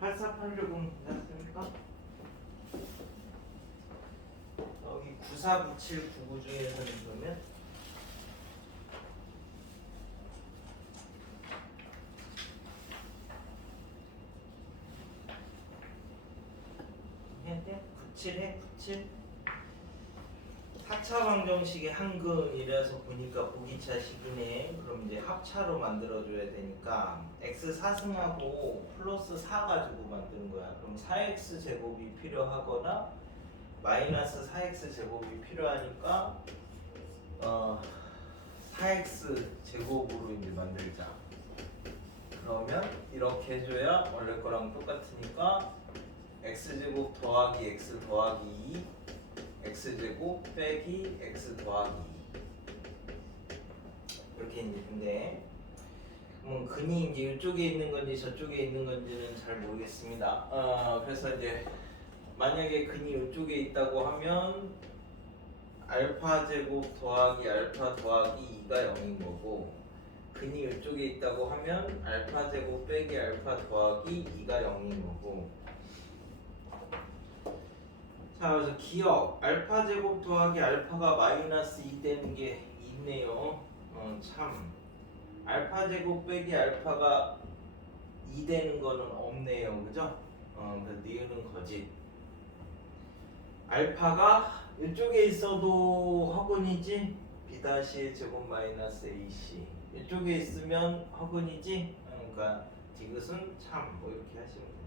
8486은 괜찮습니까? 여기 949799 중에서는 그러면 해야 97해 97 4차 방정식의 한근이라서 보니까 보기차식이네. 그럼 이제 합차로 만들어줘야 되니까 x 4승하고 플러스 4 가지고 만드는 거야. 그럼 4x 제곱이 필요하거나 마이너스 4x 제곱이 필요하니까 4x 제곱으로 이제 만들자. 그러면 이렇게 해줘야 원래 거랑 똑같으니까 x제곱 더하기 x 더하기 2 x제곱 빼기 x 더하기 2 이렇게 이제 근데 근이 이제 이쪽에 있는 건지 저쪽에 있는 건지는 잘 모르겠습니다. 그래서 이제 만약에 근이 이쪽에 있다고 하면 알파 제곱 더하기 알파 더하기 2가 0인 거고, 근이 이쪽에 있다고 하면 알파 제곱 빼기 알파 더하기 2가 0인 거고. 자, 그래서 기억 알파 제곱 더하기 알파가 마이너스 2 되는 게 있네요. 참 알파 제곱 빼기 알파가 2 되는 거는 없네요. 그죠? 그래서 니은은 거짓. 알파가 이쪽에 있어도 허근이지. b' 제곱 마이너스 ac 이쪽에 있으면 허근이지. 그러니까 디귿은 참 뭐 이렇게 하시면 됩니다.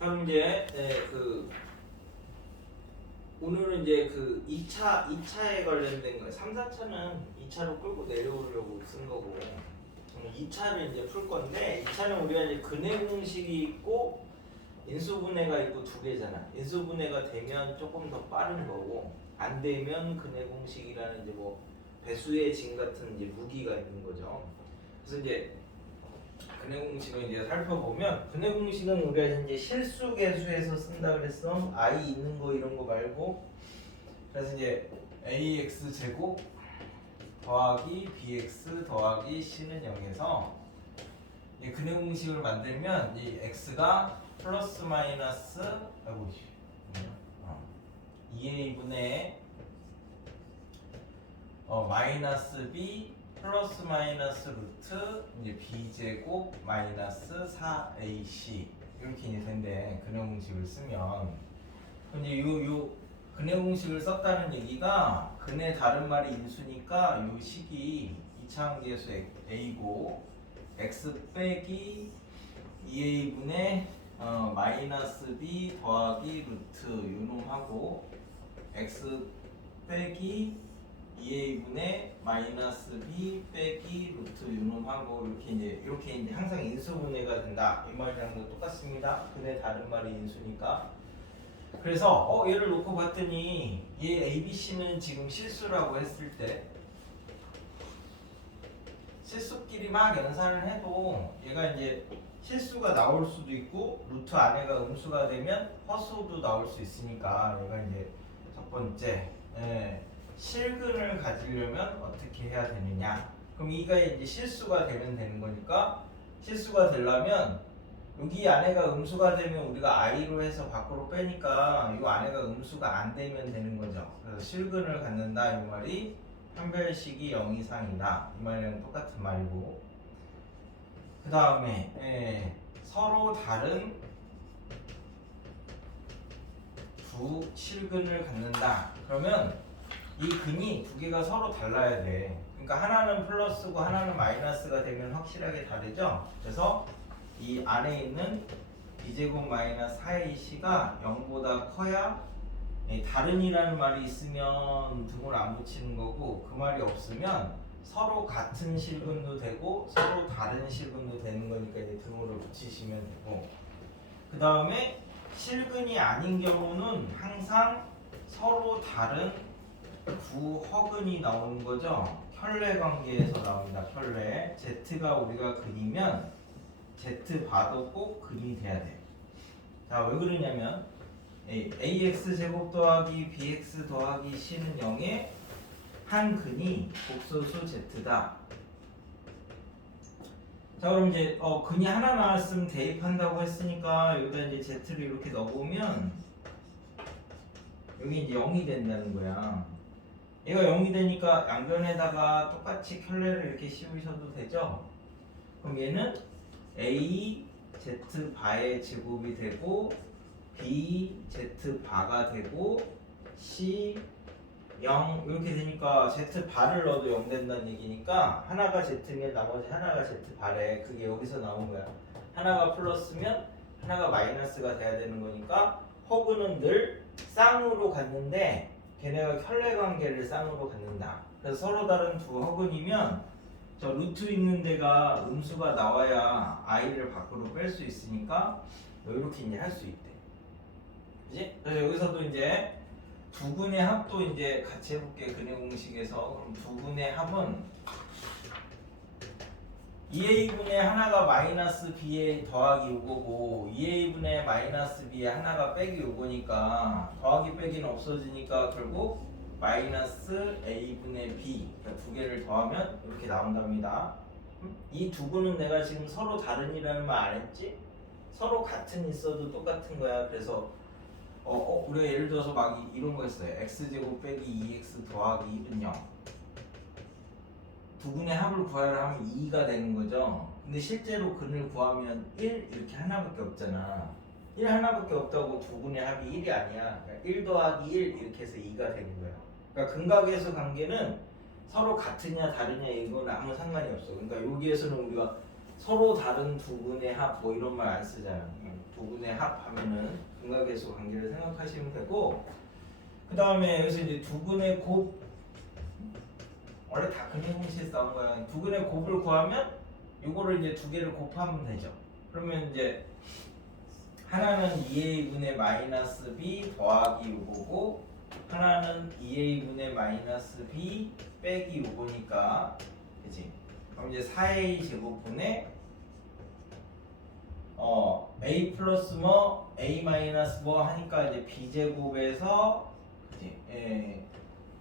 그럼 이제 오늘은 이제 2차에 관련된 거예요. 3, 4차는 2차로 끌고 내려오려고 쓴 거고, 2차를 이제 풀 건데, 2차는 우리가 이제 근해 공식이 있고 인수분해가 있고 두 개잖아. 인수분해가 되면 조금 더 빠른 거고, 안 되면 근해 공식이라는 이제 뭐 배수의 진 같은 이제 무기가 있는 거죠. 그래서 이제 근해 공식을 이제 살펴보면, 근해 공식은 우리가 이제 실수 계수에서 쓴다 그랬어. i 있는 거 이런 거 말고. 그래서 이제 ax 제곱 더하기 bx 더하기 c는 0에서 이 근해 공식을 만들면 이 x가 플러스 마이너스 2a분의 마이너스 b 플러스 마이너스 루트 이제 b제곱 마이너스 4ac 이렇게 이제 된대. 근해 공식을 쓰면. 근데 요 근해 공식을 썼다는 얘기가, 근해 다른 말이 인수니까 요 식이 2차 함계수 a고 x 빼기 2a분의 마이너스 b 더하기 루트 요놈하고 x 빼기 2a분의 마이너스 b 빼기 루트 요놈하고 이렇게 이제 항상 인수분해가 된다 이 말이랑 똑같습니다. 근데 다른 말이 인수니까. 그래서 얘를 놓고 봤더니 얘 ABC는 지금 실수라고 했을 때 실수끼리 막 연산을 해도 얘가 이제 실수가 나올 수도 있고 루트 안에가 음수가 되면 허수도 나올 수 있으니까 얘가 이제 첫 번째 실근을 가지려면 어떻게 해야 되느냐. 그럼 이가 이제 실수가 되면 되는 거니까, 실수가 되려면 여기 안에가 음수가 되면 우리가 i로 해서 밖으로 빼니까 이 안에가 음수가 안 되면 되는 거죠. 그래서 실근을 갖는다 이 말이 판별식이 0 이상이다 이 말이랑 똑같은 말이고, 그 다음에 서로 다른 두 실근을 갖는다. 그러면 이 근이 두 개가 서로 달라야 돼. 그러니까 하나는 플러스고 하나는 마이너스가 되면 확실하게 다르죠. 그래서 이 안에 있는 b제곱 마이너스 4ac가 0보다 커야 다른이라는 말이 있으면 등을 안 붙이는 거고, 그 말이 없으면 서로 같은 실근도 되고 서로 다른 실근도 되는 거니까 이제 등으로 붙이시면 되고, 그 다음에 실근이 아닌 경우는 항상 서로 다른 두 허근이 나오는 거죠. 켤레 관계에서 나옵니다. 켤레. z가 우리가 근이면 z 봐도 꼭 근이 돼야 돼요. 자, 왜 그러냐면 ax 제곱 더하기 bx 더하기 c는 0의 한 근이 복소수 z다. 자 그럼 이제 근이 하나 나왔으면 대입한다고 했으니까 여기다 이제 z를 이렇게 넣어보면 여기 이제 0이 된다는 거야. 얘가 0이 되니까 양변에다가 똑같이 켤레를 이렇게 씌우셔도 되죠. 그럼 얘는 a z 바의 제곱이 되고 b z 바가 되고 c 0 이렇게 되니까 z 바를 넣어도 0 된다는 얘기니까 하나가 z면 나머지 하나가 z 바래. 그게 여기서 나온 거야. 하나가 플러스면 하나가 마이너스가 돼야 되는 거니까 허그는 늘 쌍으로 갔는데 걔네가 켤레 관계를 쌍으로 갖는다. 그래서 서로 다른 두 허근이면 저 루트 있는 데가 음수가 나와야 i를 밖으로 뺄 수 있으니까 이렇게 이제 할 수 있대. 그지? 그래서 여기서도 이제 두 분의 합도 이제 같이 해볼게. 근해 공식에서. 그럼 두 분의 합은 2a분의 하나가 마이너스 b에 더하기 요거고 2a분의 마이너스 b에 하나가 빼기 요거니까 더하기 빼기는 없어지니까 결국 마이너스 a분의 b 그러니까 두 개를 더하면 이렇게 나온답니다. 이 두 분은 내가 지금 서로 다른이라는 말 안 했지? 서로 같은 있어도 똑같은 거야. 그래서 우리가 예를 들어서 막 이런 거 했어요. x제곱 빼기 2x 더하기 1은 0. 두 분의 합을 구하라 하면 2가 되는 거죠. 근데 실제로 근을 구하면 1 이렇게 하나밖에 없잖아. 1 하나밖에 없다고 두 분의 합이 1이 아니야. 그러니까 1 더하기 1 이렇게 해서 2가 되는 거야. 그러니까 근각에서 관계는 서로 같으냐 다르냐 이건 아무 상관이 없어. 그러니까 여기에서는 우리가 서로 다른 두 분의 합 뭐 이런 말 안 쓰잖아. 두 분의 합하면은 근각에서 관계를 생각하시면 되고, 그 다음에 여기서 이제 두 분의 곱 원래 다 근해 공식에서 나온 거야. 두 근의 곱을 구하면 이거를 이제 두 개를 곱하면 되죠. 그러면 이제 하나는 2a분의 마이너스 b 더하기 요거고 하나는 2a분의 마이너스 b 빼기 요거니까 그치? 그럼 이제 4a 제곱분의 a 플러스 뭐 a 마이너스 뭐 하니까 이제 b 제곱에서 그치?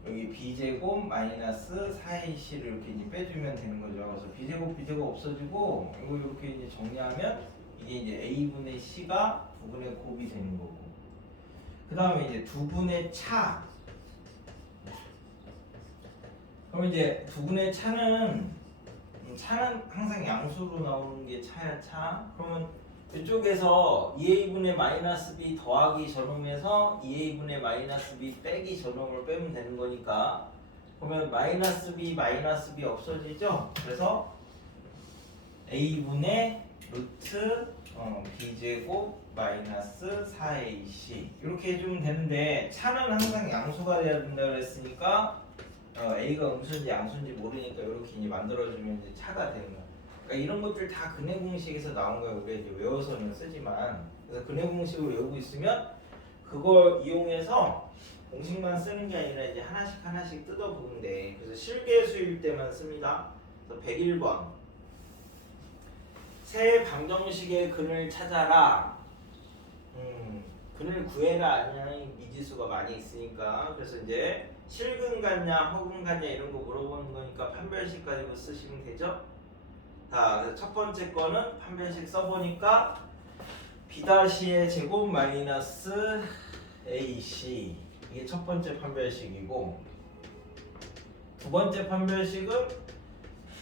여기 b제곱 마이너스 4ac를 이렇게 이제 빼주면 되는 거죠. 그래서 b제곱 없어지고 이거 이렇게 이제 정리하면 이게 이제 a분의 c가 두 분의 곱이 되는 거고, 그 다음에 이제 두 분의 차. 그럼 이제 두 분의 차는 항상 양수로 나오는 게 차야 차. 그러면 이쪽에서 2a분의 마이너스 b 더하기 저놈에서 2a분의 마이너스 b 빼기 저놈을 빼면 되는 거니까 그러면 마이너스 b 없어지죠? 그래서 a분의 루트 b제곱 마이너스 4ac 이렇게 해주면 되는데 차는 항상 양수가 돼야 된다 그랬으니까 a가 음수인지 양수인지 모르니까 이렇게 이제 만들어주면 이제 차가 되는 거야. 그러니까 이런 것들 다 근해 공식에서 나온 거예요. 우리가 이제 외워서는 쓰지만, 그래서 근해 공식을 외우고 있으면 그걸 이용해서 공식만 쓰는 게 아니라 이제 하나씩 뜯어보면 돼. 그래서 실계수일 때만 씁니다. 그래서 101번 세 방정식의 근을 찾아라. 근을 구해라 아니냐 미지수가 많이 있으니까. 그래서 이제 실근 같냐 허근 같냐 이런 거 물어보는 거니까 판별식 가지고 쓰시면 되죠. 자, 첫 번째 거는 판별식 써보니까 b-의 제곱 마이너스 ac 이게 첫 번째 판별식이고, 두 번째 판별식은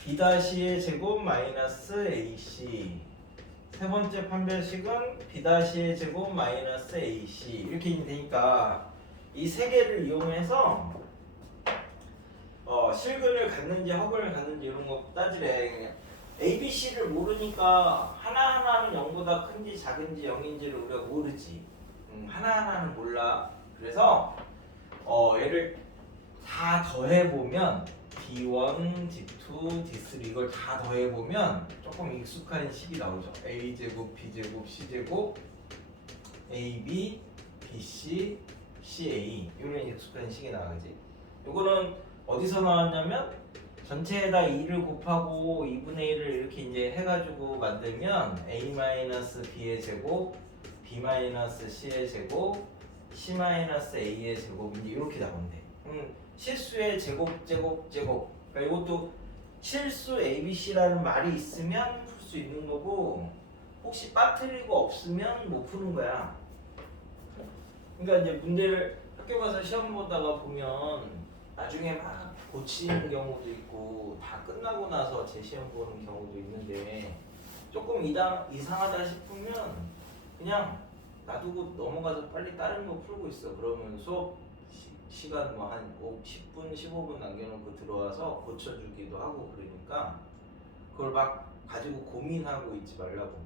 b-의 제곱 마이너스 ac, 세 번째 판별식은 b-의 제곱 마이너스 ac 이렇게 되니까 이 세 개를 이용해서 실근을 갖는지 허근을 갖는지 이런 거 따지래. 그냥 ABC를 모르니까 하나하나는 0보다 큰지 작은지 0인지를 우리가 모르지. 하나하나는 몰라. 그래서 얘를 다 더해보면 D1, D2, D3 이걸 다 더해보면 조금 익숙한 식이 나오죠. A제곱, B제곱, C제곱, AB, BC, CA 이런 익숙한 식이 나가지. 요거는 어디서 나왔냐면 전체에다 2를 곱하고 2분의 1을 이렇게 이제 해가지고 만들면 A-B의 제곱, B-C의 제곱, C-A의 제곱 이제 이렇게 나온대. 실수의 제곱. 그러니까 이것도 실수 ABC라는 말이 있으면 풀 수 있는 거고 혹시 빠뜨리고 없으면 못 푸는 거야. 그러니까 이제 문제를 학교 가서 시험 보다가 보면 나중에 막 고치는 경우도 있고 다 끝나고 나서 재시험 보는 경우도 있는데 조금 이상하다 싶으면 그냥 놔두고 넘어가서 빨리 다른 거 풀고 있어. 그러면 수업 시간 뭐 한 10분, 15분 남겨놓고 들어와서 고쳐주기도 하고 그러니까 그걸 막 가지고 고민하고 있지 말라고.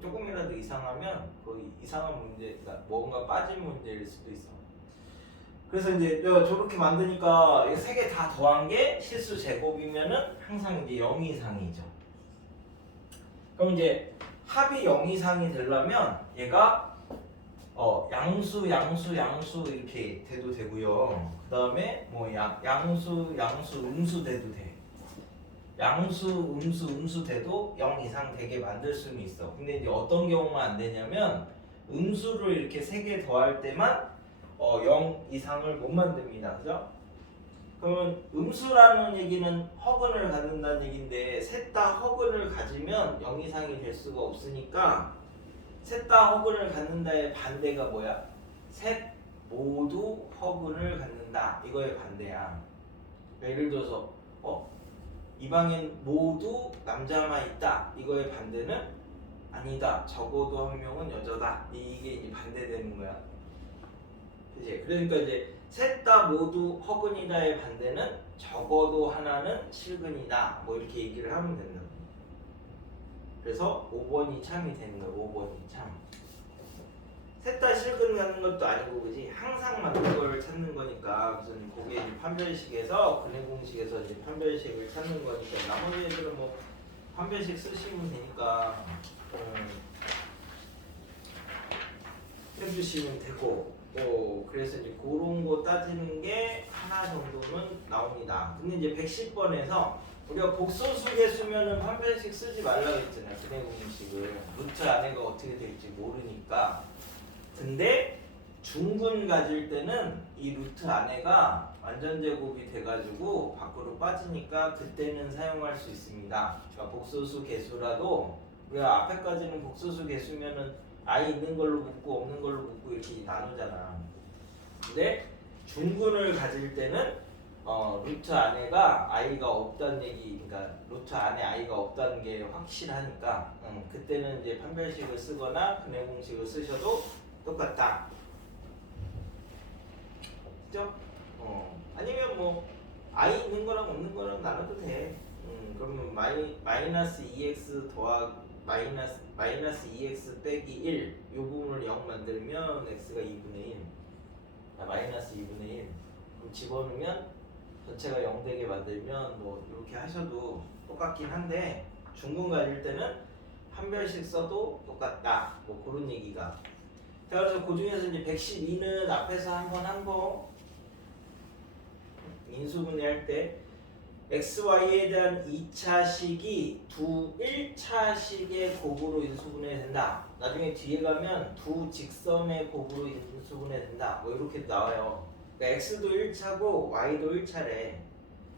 조금이라도 이상하면 거의 이상한 문제, 그러니까 뭔가 빠진 문제일 수도 있어. 그래서 이제 저렇게 만드니까 세 개 다 더한 게 실수 제곱이면은 항상 이제 0 이상이죠. 그럼 이제 합이 0 이상이 되려면 얘가 양수 이렇게 돼도 되고요. 그 다음에 뭐 양수 음수 돼도 돼. 양수 음수 돼도 0 이상 되게 만들 수는 있어. 근데 이제 어떤 경우만 안 되냐면 음수를 이렇게 3개 더할 때만 0 이상을 못 만듭니다. 그죠? 그러면 음수라는 얘기는 허근을 갖는다는 얘기인데 셋 다 허근을 가지면 0 이상이 될 수가 없으니까 셋 다 허근을 갖는다의 반대가 뭐야? 셋 모두 허근을 갖는다. 이거의 반대야. 그러니까 예를 들어서 이 방엔 모두 남자만 있다. 이거의 반대는 아니다. 적어도 한 명은 여자다. 이게 이제 반대되는 거야. 그치? 그러니까 이제 셋 다 모두 허근이다의 반대는 적어도 하나는 실근이다. 뭐 이렇게 얘기를 하면 된다. 그래서 5번이 참이 되는 거야. 5번이 참. 셋 다 실근 가는 것도 아니고 그지? 항상 맞는 걸 찾는 거니까 무슨 그게 이제 판별식에서 근해 공식에서 이제 판별식을 찾는 거니까 나머지 애들은 뭐 판별식 쓰시면 되니까 해주시면 되고 그래서 이제 그런 거 따지는 게 하나 정도는 나옵니다. 근데 이제 110번에서 우리가 복소수 개수면은 판별식 쓰지 말라고 했잖아. 근해 공식을 루트 안에가 어떻게 될지 모르니까. 근데 중근 가질 때는 이 루트 안에가 완전 제곱이 돼가지고 밖으로 빠지니까 그때는 사용할 수 있습니다. 그러니까 복소수 개수라도 우리가 앞에까지는 복소수 개수면은 i 있는 걸로 묶고 없는 걸로 묶고 이렇게 나누잖아. 근데 중근을 가질 때는 루트 안에가 i가 없다는 얘기, 그러니까 루트 안에 i가 없다는 게 확실하니까 그때는 이제 판별식을 쓰거나 근해 공식을 쓰셔도 똑같다. 그죠? 아니면 뭐 i 있는 거랑 없는 거랑 나눠도 돼. 그러면 마이너스 2x 더하기 마이너스 2x 빼기 1 이 부분을 0 만들면 x가 2분의 1 마이너스 2분의 1 그럼 집어넣으면 전체가 0 되게 만들면 뭐 이렇게 하셔도 똑같긴 한데 중근 가질 때는 판별식 써도 똑같다 뭐 그런 얘기가. 자, 그래서 그 중에서 이제 112는 앞에서 한번 한 거 인수분해할 때 XY에 대한 2차식이 두 1차식의 곱으로 인수분해된다. 나중에 뒤에 가면 두 직선의 곱으로 인수분해된다. 뭐 이렇게 나와요. 그러니까 X도 1차고 Y도 1차래.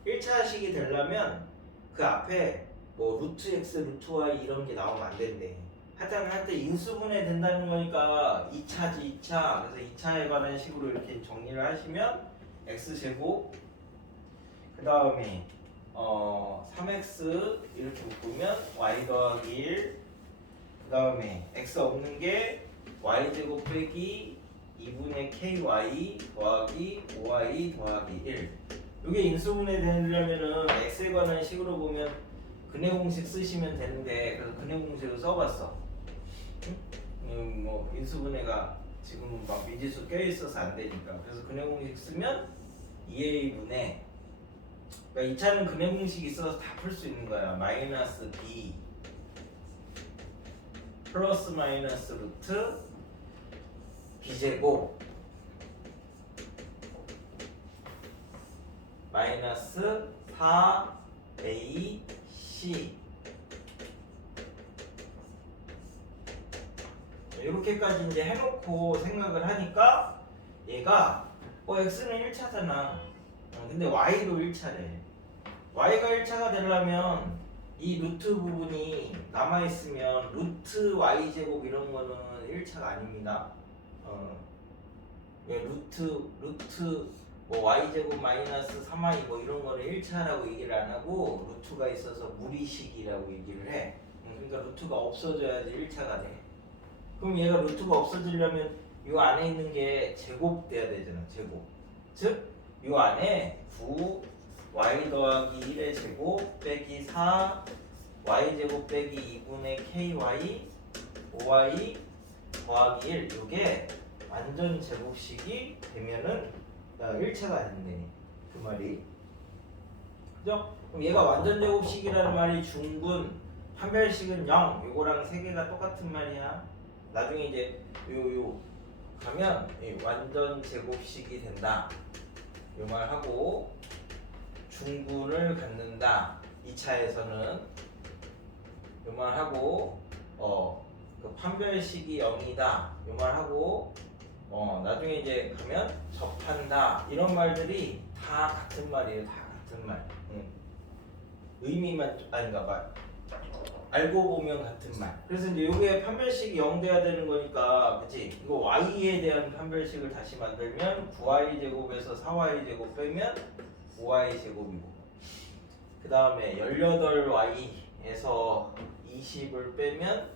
1차식이 되려면 그 앞에 뭐 루트 X, 루트 Y 이런 게 나오면 안 된대. 하여튼 할 때 인수분해 된다는 거니까 2차지 2차. 그래서 2차에 관한 식으로 이렇게 정리를 하시면 X제곱 그 다음에 3x 이렇게 묶으면 y 더하기 1 그 다음에 x 없는 게 y제곱 빼기 2분의 ky 더하기 5y 더하기 1 이게 인수분해 되려면은 x에 관한 식으로 보면 근해 공식 쓰시면 되는데 그래서 근해 공식을 써봤어. 뭐 인수분해가 지금 막 미지수 껴있어서 안 되니까 그래서 근해 공식 쓰면 2a분의 그러니까 2차는 근해 공식이 있어서 다 풀 수 있는 거야. 마이너스 b 플러스 마이너스 루트 b제곱 마이너스 4ac 이렇게까지 이제 해놓고 생각을 하니까 얘가 x는 1차잖아. 근데 y도 1차래. y가 1차가 되려면 이 루트 부분이 남아있으면 루트 y제곱 이런 거는 1차가 아닙니다. 예, 루트 뭐 y제곱 마이너스 3y 뭐 이런 거는 1차라고 얘기를 안 하고 루트가 있어서 무리식이라고 얘기를 해. 그러니까 루트가 없어져야지 1차가 돼. 그럼 얘가 루트가 없어지려면 이 안에 있는 게 제곱돼야 되잖아. 제곱. 즉, 이 안에 9 y 더하기 1의 제곱 빼기 4 y 제곱 빼기 2분의 ky 5y 더하기 1 이게 완전 제곱식이 되면은 1차가 안 된대. 그 말이. 그죠? 그럼 얘가 완전 제곱식이라는 말이 중분 판별식은 0 요거랑 세 개가 똑같은 말이야. 나중에 이제 요 가면 완전 제곱식이 된다. 요 말하고 중분을 갖는다. 2차에서는 요 말하고 그 판별식이 0이다. 요 말하고 나중에 이제 가면 접한다. 이런 말들이 다 같은 말이에요. 다 같은 말. 의미만 아닌가 봐. 알고 보면 같은 말. 그래서 이제 요게 판별식이 0 돼야 되는 거니까, 그치? 이거 y에 대한 판별식을 다시 만들면 9y 제곱에서 4y 제곱 빼면 5y 제곱이고, 그 다음에 18y에서 20을 빼면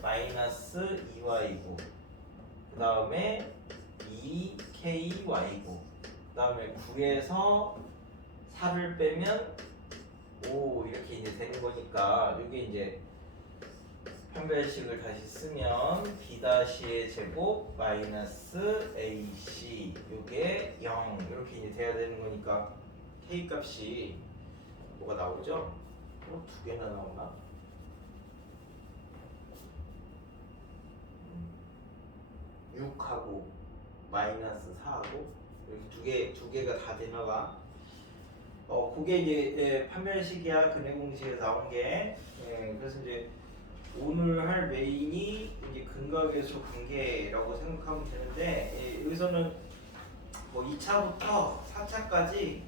마이너스 2y고, 그 다음에 2ky고, 그 다음에 9에서 4를 빼면 5 이렇게 이제 되는 거니까, 이게 이제 판별식을 다시 쓰면 b-의 제곱 마이너스 ac 요게 0 이렇게 이제 돼야 되는 거니까 k 값이 뭐가 나오죠? 두 개나 나오나? 6하고 마이너스 4하고 이렇게 두 개가 다 되나 봐. 그게 이제 판별식이야. 근해공식에서 나온 게. 그래서 이제 오늘 할 메인이 이제 근각계수 관계라고 생각하면 되는데, 여기서는 뭐 2차부터 4차까지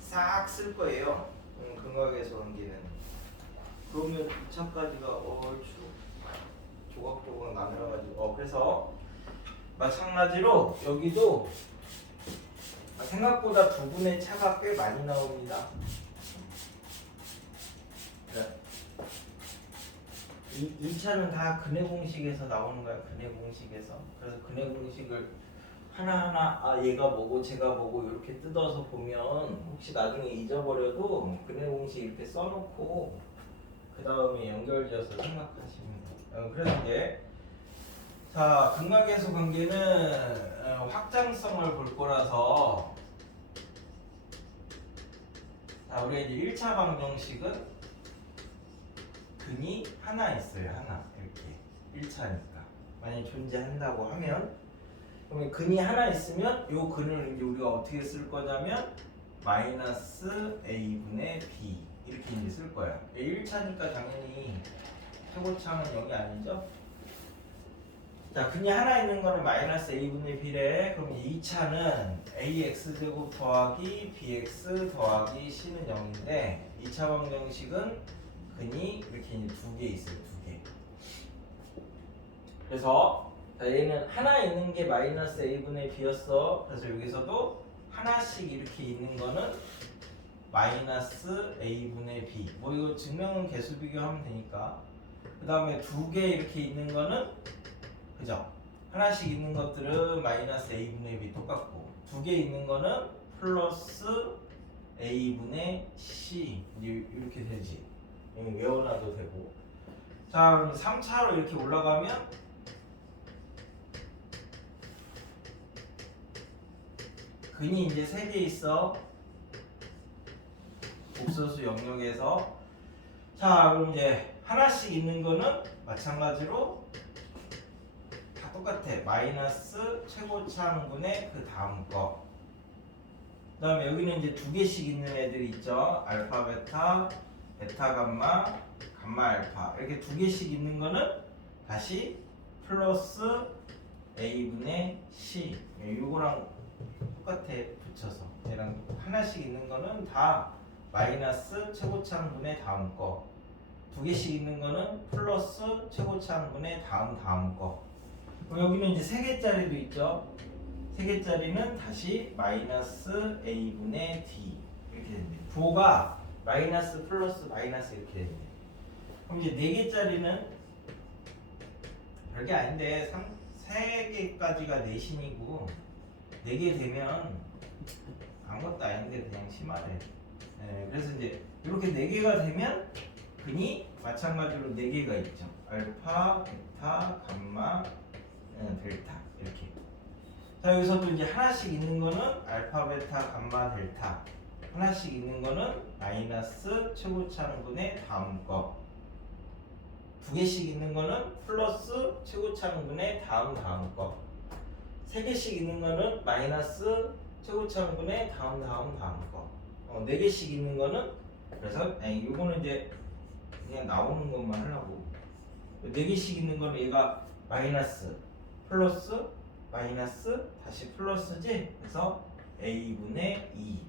싹 쓸 거예요. 근각계수 관계는. 그러면 2차까지가 조각조각 나눠가지고 그래서 마찬가지로 여기도 생각보다 두 분의 차가 꽤 많이 나옵니다. 2차는 다 근해공식에서 나오는 거야. 근해공식에서. 그래서 근해공식을 하나하나 얘가 뭐고 제가 뭐고 이렇게 뜯어서 보면 혹시 나중에 잊어버려도 근해공식 이렇게 써놓고 그 다음에 연결지어서 생각하시면 돼요. 그래서 이제 자, 근각계수 관계는 확장성을 볼 거라서, 자, 우리가 이제 1차 방정식은 근이 하나 있어요. 하나. 이렇게 1차니까 만약에 존재한다고 하면, 그러면 근이 하나 있으면 요 근을 이제 우리가 어떻게 쓸 거냐면 마이너스 a분의 b 이렇게 이제 쓸 거야. 1차니까 당연히 최고차는 0이 아니죠. 자, 근이 하나 있는 거는 마이너스 a분의 b래. 그럼 2차는 ax제곱 더하기 bx 더하기 c는 0인데 2차 방정식은 근이 이렇게 이제 두 개 있어요. 두 개. 그래서 얘는 하나 있는 게 마이너스 a분의 b였어. 그래서 여기서도 하나씩 이렇게 있는 거는 마이너스 a분의 b. 뭐 이거 증명은 개수 비교하면 되니까. 그 다음에 두 개 이렇게 있는 거는, 그죠? 하나씩 있는 것들은 마이너스 a분의 b 똑같고, 두 개 있는 거는 플러스 a분의 c 이렇게 되지. 외워놔도 되고. 자, 그럼 3차로 이렇게 올라가면 근이 이제 3개 있어. 복소수 영역에서. 자, 그럼 이제 하나씩 있는 거는 마찬가지로 다 똑같아. 마이너스 최고차항분의 그 다음 거. 그 다음에 여기는 이제 두 개씩 있는 애들이 있죠. 알파 베타, 베타 감마, 감마 알파. 이렇게 두 개씩 있는 거는 다시 플러스 a분의 c. 요거랑 똑같아. 붙여서 얘랑 하나씩 있는 거는 다 마이너스 최고차항분의 다음 거. 두 개씩 있는 거는 플러스 최고차항분의 다음 거. 그럼 여기는 이제 세 개짜리도 있죠. 세 개짜리는 다시 마이너스 a분의 d 이렇게 됩니다. 부호가 마이너스 플러스 마이너스 이렇게 됩니다. 그럼 이제 네 개짜리는 별게 아닌데 3개까지가 내신이고 4개 되면 아무것도 아닌데 그냥 심하래. 그래서 이제 이렇게 4개가 되면 근이 마찬가지로 4개가 있죠. 알파, 베타, 감마, 델타 이렇게. 자, 여기서도 이제 하나씩 있는 거는 알파, 베타, 감마, 델타. 하나씩 있는 거는 마이너스 최고차항분의 다음 거. 두 개씩 있는 거는 플러스 최고차항분의 다음 거. 세 개씩 있는 거는 마이너스 최고차항분의 다음 거. 네 개씩 있는 거는 그래서 요거는 이제 그냥 나오는 것만 하려고. 네 개씩 있는 거는 얘가 마이너스 플러스 마이너스 다시 플러스지. 그래서 a분의 2.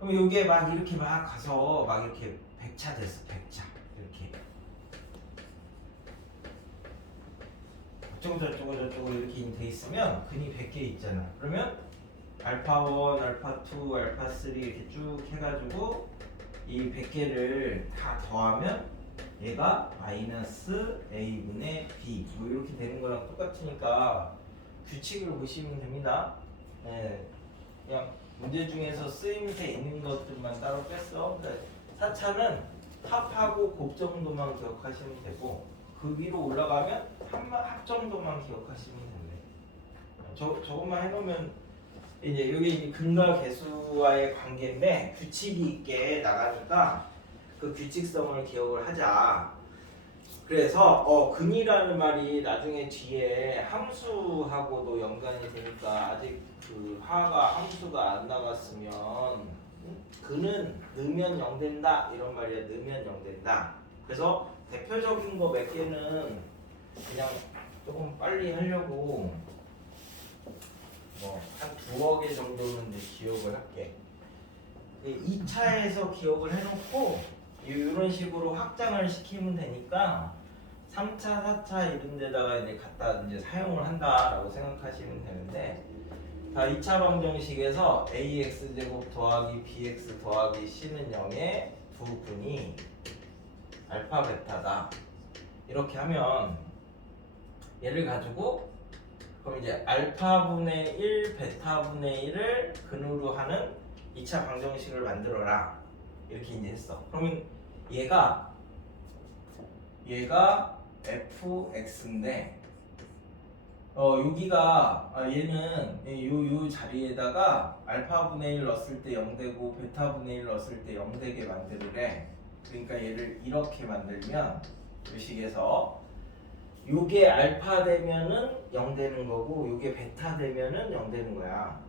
그럼 요게 막 이렇게 막 가서 막 이렇게 100차 됐어. 100차 이렇게 어쩌고 이렇게 돼 있으면 근이 100개 있잖아. 그러면 알파1, 알파2, 알파3 이렇게 쭉 해가지고 이 100개를 다 더하면 얘가 마이너스 a분의 b 뭐 이렇게 되는 거랑 똑같으니까 규칙을 보시면 됩니다. 그냥 문제 중에서 쓰임새 있는 것들만 따로 뺐어. 4차는 합하고 곱 정도만 기억하시면 되고 그 위로 올라가면 합 정도만 기억하시면 됩니다. 저것만 해놓으면 이제 여기 이제 근과 계수와의 관계인데 규칙이 있게 나가니까 그 규칙성을 기억을 하자. 그래서 근이라는 말이 나중에 뒤에 함수하고도 연관이 되니까 아직 그 하가 함수가 안 나갔으면 근은 넣으면 0 된다 이런 말이야. 넣으면 0 된다. 그래서 대표적인 거 몇 개는 그냥 조금 빨리 하려고 뭐 한 2억 개 정도는 이제 기억을 할게. 2차에서 기억을 해놓고 이런 식으로 확장을 시키면 되니까 3차, 4차 이런 데다가 이제 갖다 이제 사용을 한다라고 생각하시면 되는데, 자, 2차 방정식에서 ax 제곱 더하기 bx 더하기 c는 0의 두 근이 알파 베타다 이렇게 하면 얘를 가지고 그럼 이제 알파분의 1 베타분의 1을 근으로 하는 2차 방정식을 만들어라 이렇게 이제 했어. 그러면 얘가 fx인데 여기가 얘는 요 자리에다가 알파분의 1 넣었을 때 0 되고 베타분의 1 넣었을 때 0 되게 만들으래. 그러니까 얘를 이렇게 만들면 이 식에서 요게 알파 되면은 0 되는 거고 요게 베타 되면은 0 되는 거야.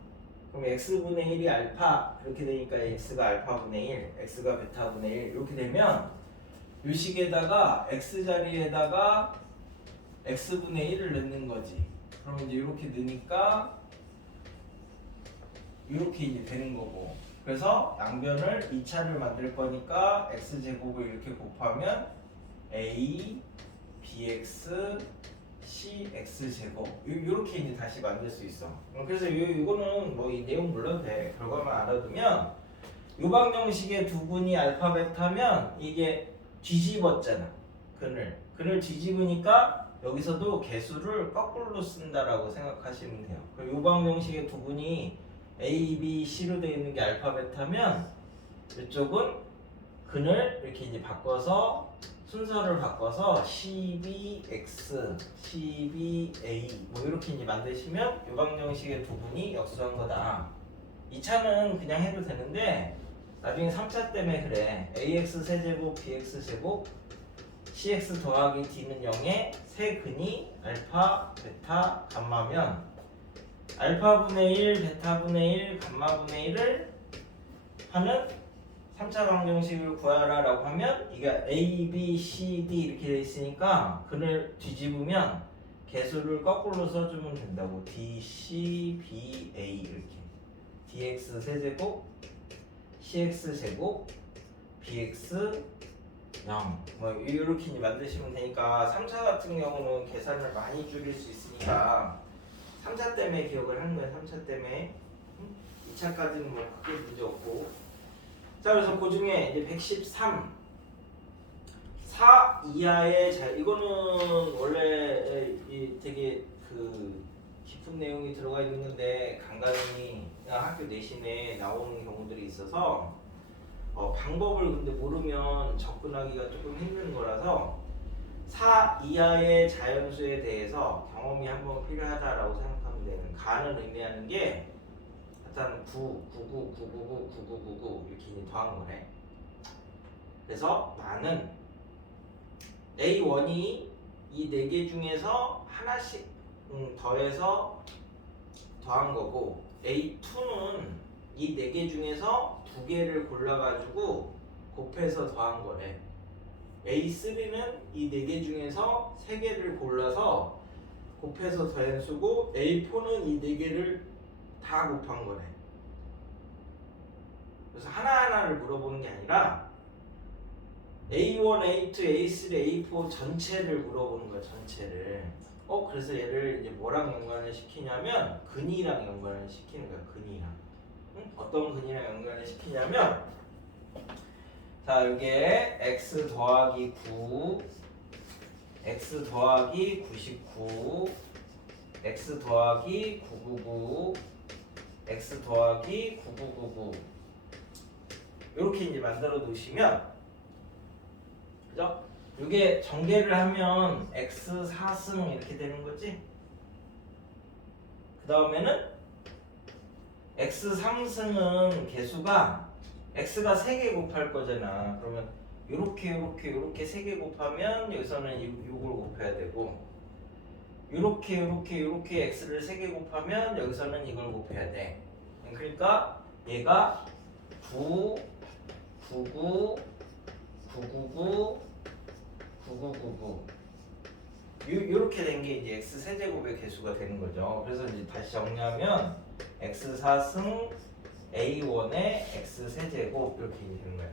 그럼 x분의 1이 알파 이렇게 되니까 x가 알파분의 1, x가 베타분의 1 이렇게 되면 요 식에다가 x 자리에다가 x분의 1을 넣는 거지. 그럼 이제 이렇게 넣으니까 이렇게 이제 되는 거고. 그래서 양변을 2차를 만들 거니까 x제곱을 이렇게 곱하면 a bx cx제곱 이렇게 이제 다시 만들 수 있어. 그래서 이거는 뭐 이 내용 몰라도 돼. 결과만 알아두면 요 방정식의 두 근이 알파 베타면 이게 뒤집었잖아. 근을 뒤집으니까 여기서도 개수를 거꾸로 쓴다라고 생각하시면 돼요. 그럼 요 방정식의 두 근이 a, b, c로 되어 있는 게 알파 베타면 이쪽은 근을 이렇게 이제 바꿔서 순서를 바꿔서 cbx, cba 뭐 이렇게 이제 만드시면 요 방정식의 두 분이 역수한 거다. 2차는 그냥 해도 되는데 나중에 3차 때문에 그래. ax 세제곱, bx 제곱, cx 더하기 d는 0의 세 근이 알파, 베타, 감마면 알파분의 1, 베타분의 1, 감마분의 1을 하는 3차 방정식을 구하라 라고 하면 이게 A, B, C, D 이렇게 돼 있으니까 근을 뒤집으면 개수를 거꾸로 써주면 된다고. D, C, B, A 이렇게 dx 세제곱, cx 제곱, bx 0 뭐 이렇게 이제 만드시면 되니까 3차 같은 경우는 계산을 많이 줄일 수 있으니까 3차 때문에 기억을 하는 거예요. 3차 때문에 2차까지는 뭐 크게 문제 없고. 자, 그래서 그 중에 이제 113 4 이하의 이거는 원래 되게 그 깊은 내용이 들어가 있는 건데 간간히 학교 내신에 나오는 경우들이 있어서 방법을 근데 모르면 접근하기가 조금 힘든 거라서 4 이하의 자연수에 대해서 경험이 한번 필요하다라고 생각하면 되는. 가는 의미하는 게 일단 9, 99, 999, 9999 이렇게 이제 더한 거네. 그래서 나는 A1이 이 4개 중에서 하나씩 더해서 더한 거고, A2는 이 4개 중에서 2개를 골라가지고 곱해서 더한 거래. A3는 이 4개 중에서 3개를 골라서 곱해서 더한 수고, A4는 이 4개를 다 곱한 거래. 그래서 하나하나를 물어보는 게 아니라 A1, A2, A3, A4 전체를 물어보는 거야. 전체를. 그래서 얘를 이제 뭐랑 연관을 시키냐면 근이랑 연관을 시키는 거야. 근이랑. 어떤 근이랑 연관을 시키냐면, 자, 여기에 x 더하기 9, x 더하기 99, x 더하기 999, x 더하기 9999 이렇게 이제 만들어 놓으시면, 그죠? 이게 전개를 하면 x 4승 이렇게 되는 거지. 그 다음에는 x 3승은 개수가 x가 3개 곱할 거잖아. 그러면 요렇게 3개 곱하면 여기서는 6을 곱해야 되고, 요렇게 x를 3개 곱하면 여기서는 이걸 곱해야 돼. 그러니까 얘가 9, 99, 999, 9999 요렇게 된 게 이제 x 세제곱의 개수가 되는 거죠. 그래서 이제 다시 정리하면 x 4승 a1의 x 세제곱 이렇게 되는 거예요.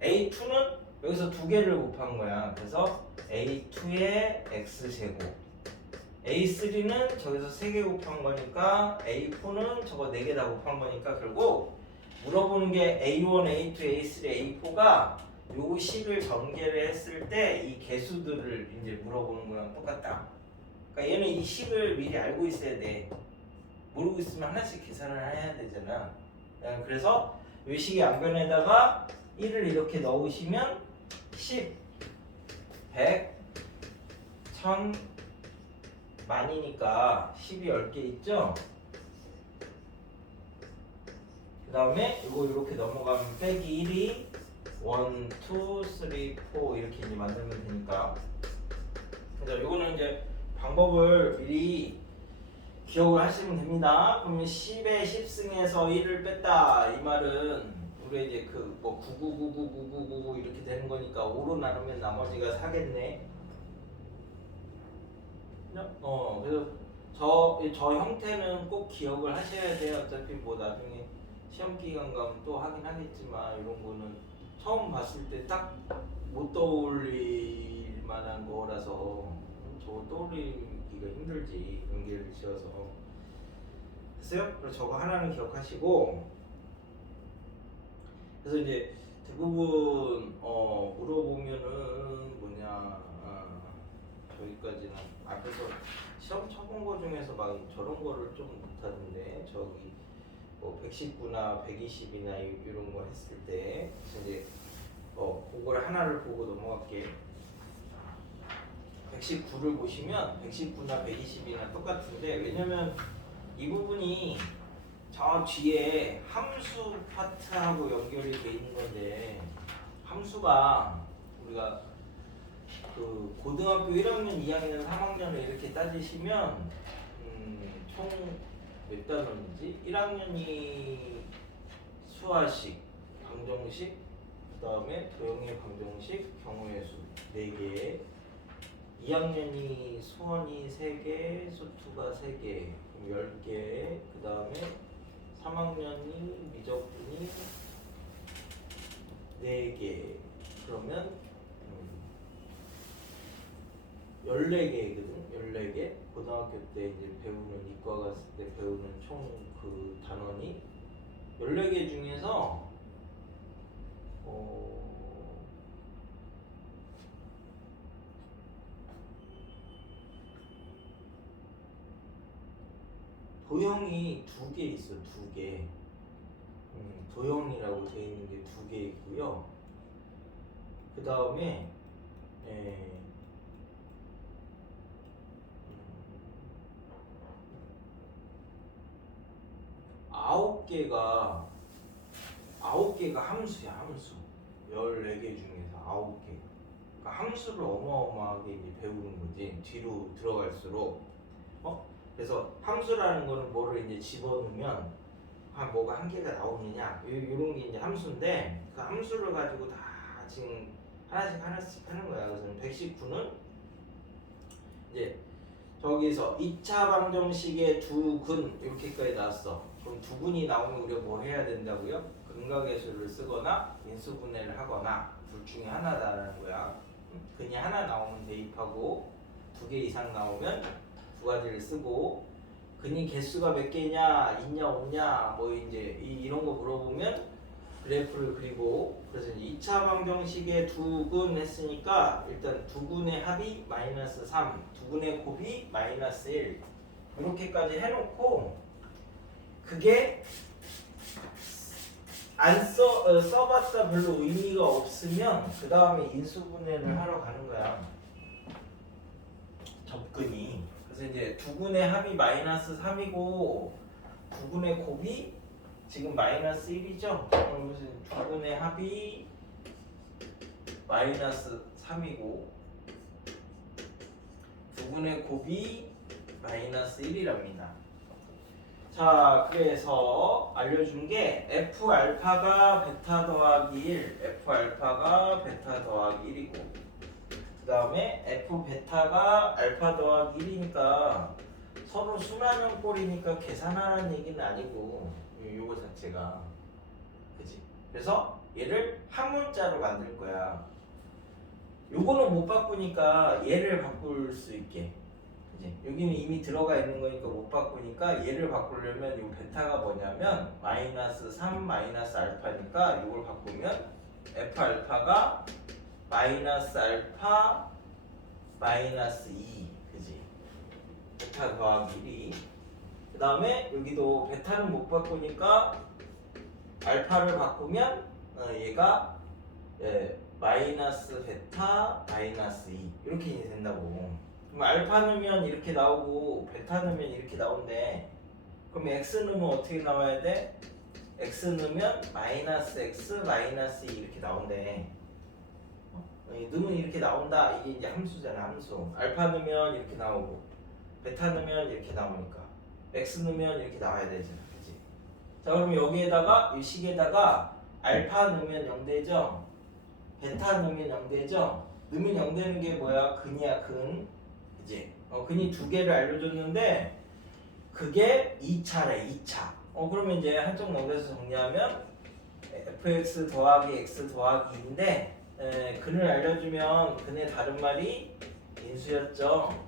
a2는 여기서 2개를 곱한 거야. 그래서 a2의 x 제곱. a3는 저기서 3개 곱한 거니까 a4는 저거 4개 다 곱한 거니까 결국 물어보는 게 a1, a2, a3, a4가 요 식을 전개를 했을 때 이 개수들을 이제 물어보는 거랑 똑같다. 그러니까 얘는 이 식을 미리 알고 있어야 돼. 모르고 있으면 하나씩 계산을 해야 되잖아. 그래서 이 식의 양변에다가 1을 이렇게 넣으시면 10, 100, 1000, 만이니까 10이 10개 있죠? 그 다음에 이거 이렇게 넘어가면 빼기 1이 1, 2, 3, 4 이렇게 이제 만들면 되니까. 그래서 이거는 이제 방법을 미리 기억을 하시면 됩니다. 그러면 10의 10승에서 1을 뺐다. 이 말은 우리가 이제 그 뭐 99999999 이렇게 되는 거니까 5로 나누면 나머지가 4겠네. 그래서 저 형태는 꼭 기억을 하셔야 돼요. 어차피 뭐 나중에 시험 기간 가면 또 하긴 하겠지만 이런 거는 처음 봤을 때 딱 못 떠올릴 만한 거라서 저거 떠올리기가 힘들지. 연계를 지어서. 됐어요? 그래서 저거 하나는 기억하시고, 그래서 이제 대부분 물어보면은 뭐냐, 저기까지는 앞에서 시험 쳐본 거 중에서 막 저런 거를 좀 못하는데, 저기 뭐 119나 120이나 이런 거 했을 때 이제 그걸 하나를 보고 넘어갈게. 119를 보시면 119나 120이나 똑같은데, 왜냐면 이 부분이 저 뒤에 함수 파트하고 연결이 돼 있는 건데, 함수가 우리가 그 고등학교 1학년, 2학년, 3학년을 이렇게 따지시면 총 몇 단원이지? 1학년이 수화식, 방정식, 그 다음에 도형의 방정식, 경우의 수 4개, 2학년이 수원이 3개, 수투가 3개, 그럼 10개, 그 다음에 3학년이 미적분이 4개 그러면 14개거든. 14개. 고등학교 때 이제 배우는 이과 갔을 때 배우는 총 그 단원이 14개 중에서 도형이 2개 있어. 2개. 도형이라고 되어 있는 게 2개 있고요. 그 다음에 9개가 함수야. 함수 14개 중에서 9개. 그러니까 함수를 어마어마하게 이제 배우는 거지. 뒤로 들어갈수록 그래서 함수라는 거는 뭐를 이제 집어넣으면 뭐가 한 개가 나오느냐 이런 게 이제 함수인데 그 함수를 가지고 다 지금 하나씩 하는 거야. 그래서 119는 이제 저기서 2차 방정식의 두근 이렇게까지 나왔어. 그럼 두근이 나오면 우리가 뭐 해야 된다고요? 근각계수를 쓰거나 인수분해를 하거나 둘 중에 하나다라는 거야. 근이 하나 나오면 대입하고 2개 이상 나오면 두 가지를 쓰고 근이 개수가 몇 개냐 있냐 없냐 뭐 이제 이런 거 물어보면 그래프를 그리고 그래서 이제 2차 방정식의 두근 했으니까 일단 두근의 합이 -3 두근의 곱이 -1 이렇게까지 해놓고 그게 안 써봤다 별로 의미가 없으면 그 다음에 인수분해를 하러 가는 거야. 접근이. 그래서 이제 두근의 합이 -3이고 두근의 곱이 지금 -1이죠. 그럼 무슨 두근의 합이 -3이고 두근의 곱이 -1이랍니다. 자, 그래서 알려준 게 F 알파가 베타 더하기 1, F 알파가 베타 더하기 1이고 그 다음에 F 베타가 알파 더하기 1이니까 서로 순환형 꼴이니까 계산하라는 얘기는 아니고 요거 자체가 그지? 그래서 얘를 함문자로 만들 거야. 요거는 못 바꾸니까 얘를 바꿀 수 있게 그지? 여기는 이미 들어가 있는 거니까 못 바꾸니까 얘를 바꾸려면 요 베타가 뭐냐면 -3 알파니까 요걸 바꾸면 F 알파가 -알파 -2 그지? 베타 더하기 1이 그 다음에 여기도 베타는 못 바꾸니까 알파를 바꾸면 얘가 마이너스 베타 마이너스 2 이렇게 이제 된다고. 그럼 알파 넣으면 이렇게 나오고 베타 넣으면 이렇게 나온대. 그럼 x 넣으면 어떻게 나와야 돼? x 넣으면 마이너스 x 마이너스 2 이렇게 나온대. 넣으면 이렇게 나온다. 이게 이제 함수잖아. 함수. 알파 넣으면 이렇게 나오고 베타 넣으면 이렇게 나오니까 x 넣으면 이렇게 나와야 되잖아. 그치? 자, 그럼 여기에다가 이 식에다가 알파 넣으면 0되죠? 베타 넣으면 0되죠? 넣으면 0되는 게 뭐야? 근이야, 근. 그치? 근이 2개를 알려줬는데 그게 2차래, 2차. 그러면 이제 한쪽 넘겨서 정리하면 fx 더하기 x 더하기 2인데 근을 알려주면 근의 다른 말이 인수였죠.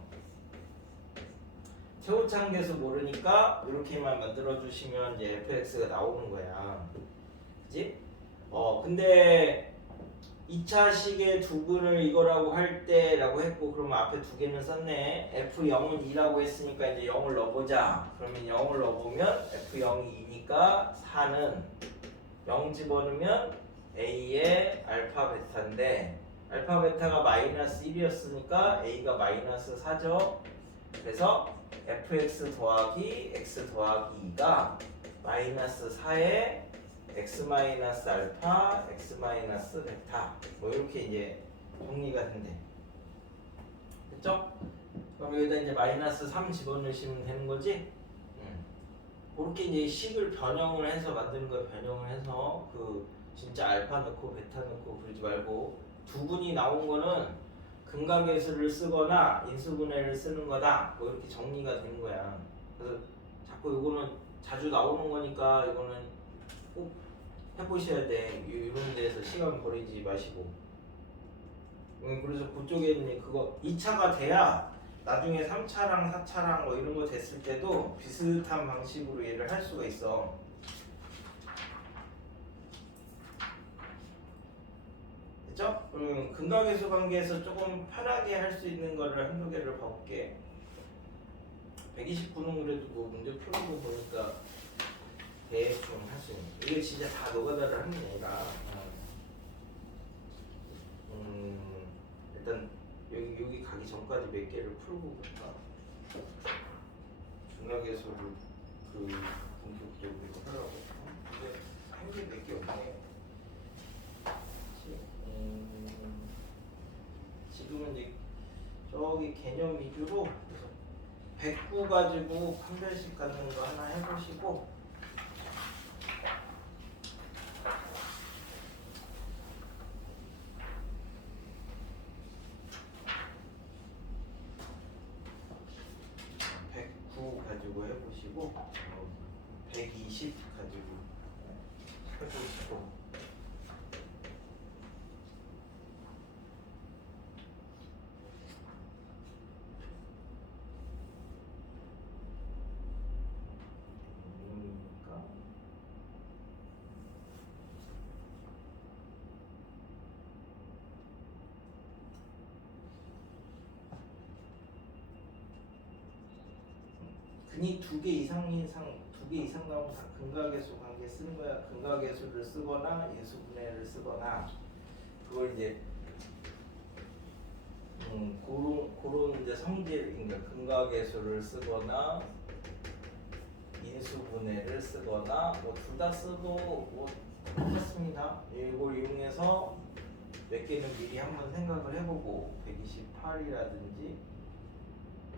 최고차항계수 모르니까 이렇게만 만들어주시면 이제 fx가 나오는 거야. 그치? 근데 2차식의 두근을 이거라고 할 때라고 했고 그러면 앞에 2개는 썼네. F0은 2라고 했으니까 이제 0을 넣어보자. 그러면 0을 넣어보면 F0이 2니까 4는 0 집어넣으면 A의 알파 베타인데 알파 베타가 -1이었으니까 A가 -4죠. 그래서 fx 더하기 x 더하기 2가 -4의 x 마이너스 알파 x 마이너스 베타 뭐 이렇게 이제 정리가 된대. 됐죠? 그럼 여기다 이제 -3 집어넣으시면 되는 거지? 그렇게 이제 식을 변형을 해서 만드는 거 변형을 해서 그 진짜 알파 넣고 베타 넣고 그러지 말고 두근이 나온 거는 근각계수를 쓰거나 인수분해를 쓰는 거다. 뭐 이렇게 정리가 되는 거야. 그래서 자꾸 이거는 자주 나오는 거니까 이거는 꼭 해보셔야 돼. 이런 데서 시간 버리지 마시고. 그래서 그쪽에는 그거 2차가 돼야 나중에 3차랑 4차랑 뭐 이런 거 됐을 때도 비슷한 방식으로 얘를 할 수가 있어. 됐죠? 근각계수 관계에서 조금 편하게 할 수 있는 거를 한두 개를 봐볼게. 129는 그래도 뭐 문제 푸는 거 보니까 대충 할 수 있는. 이게 진짜 다 노가다를 하는 게 아니라 일단 여기 가기 전까지 몇 개를 풀고 볼까. 중학에서를 그 본격적으로 하라고. 근데 한 개 몇 개 없네. 지금은 이제 저기 개념 위주로 109 가지고 판별식 같은 거 하나 해보시고. 가지고 해보시고 120 가지고 해보시고 근이 두 개 이상 나오면 다 근각계수 관계 쓰는 거야. 근각계수를 쓰거나 예수분해를 쓰거나 그걸 이제 그런 이제 성질, 그러니까 근각계수를 쓰거나 인수분해를 쓰거나 뭐 둘 다 써도 뭐 똑같습니다. 이걸 이용해서 몇 개는 미리 한번 생각을 해보고 128이라든지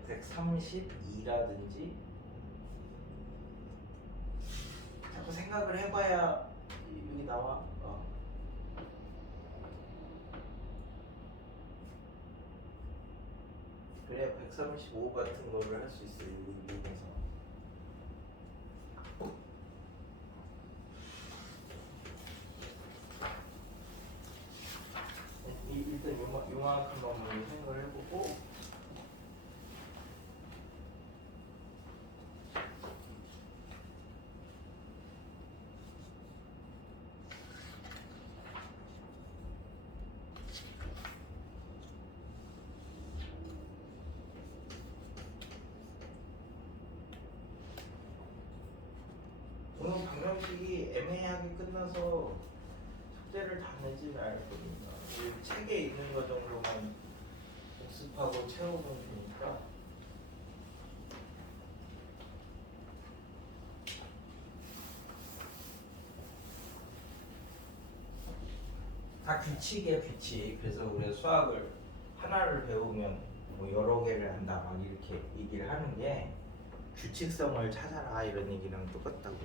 132라든지 자꾸 생각을 해봐야 여기 나와. 그래야 135 같은 거를 할 수 있어요. 이거 이용해서. 일단 요만큼만 먼저 생각을 해보고 오늘 방정식이 애매하게 끝나서 숙제를 다 내지 말 겁니다. 책에 있는 거 정도만 복습하고 채워보면 되니까. 다 규칙이야, 규칙. 그래서 우리가 수학을 하나를 배우면 뭐 여러 개를 한다 막 이렇게 얘기를 하는 게 규칙성을 찾아라 이런 얘기랑 똑같다고.